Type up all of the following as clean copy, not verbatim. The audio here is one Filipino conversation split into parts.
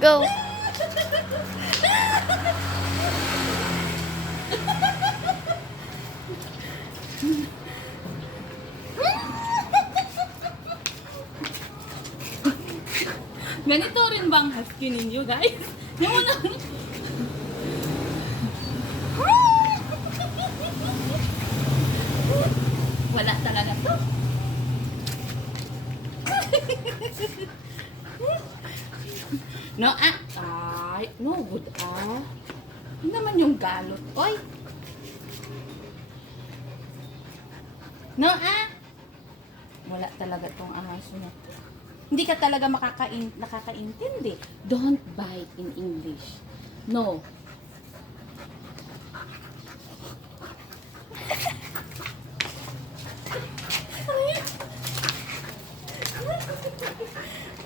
Go. Ganito rin bang husky ninyo, guys? Yung una. Wala talaga to. No, ay, no good, Yun naman yung galot, oy. No, wala talaga tong aso na to. Hindi ka talaga nakakaintindi. Don't bite in English. No.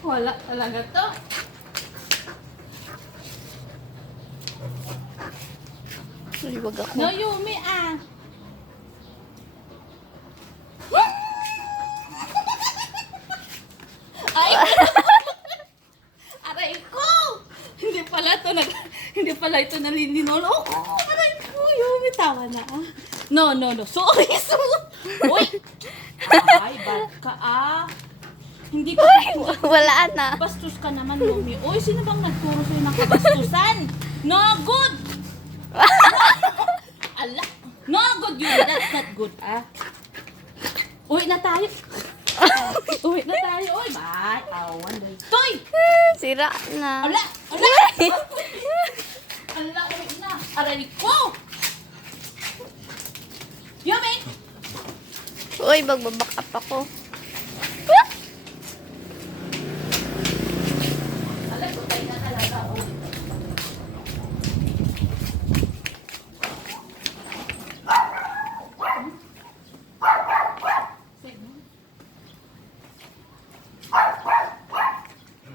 Wala talaga to. Liwag ako. No, Yumi, Ay! Aray ko! Hindi pala ito nalininolo ko. Aray ko, Yumi, tawa na, No. Sorry. Uy! Ay, bad ka, Hindi ko Wala na. bastos ka naman, Yumi. Uy, sino bang nagturo sa'yo ng kabastusan? No good! Ala! No good, Yumi. That's not good, Uwi na tayo. Uwi na tayo. Uy, bye. Awan, boy. Toy! Sira na. Ala! Ala, uwi na. Aray ko! Yumi! Uy, magbaback up ako.